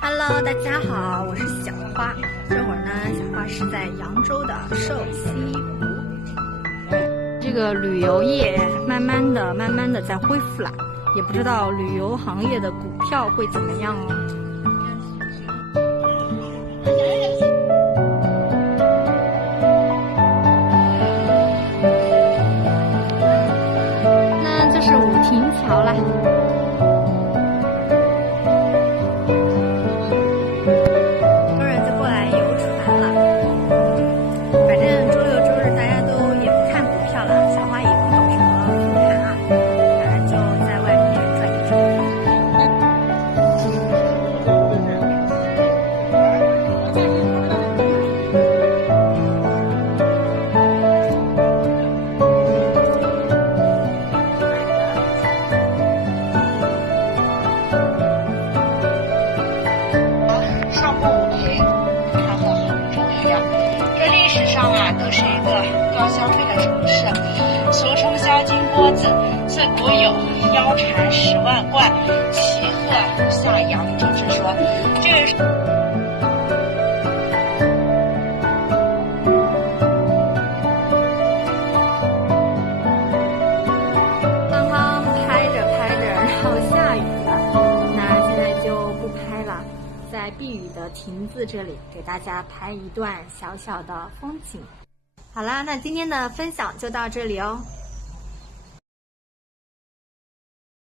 Hello， 大家好，我是小花。这会儿呢，小花是在扬州的瘦西湖。这个旅游业慢慢的在恢复了，也不知道旅游行业的股票会怎么样哦。那这是武亭桥啦。都是一个高消费的城市，俗称销金锅子。自古有腰缠10万贯，骑鹤下扬州之说。这个是刚刚拍着，然后下雨了，那现在就不拍了，在避雨的亭子这里给大家拍一段小小的风景。好啦，那今天的分享就到这里哦。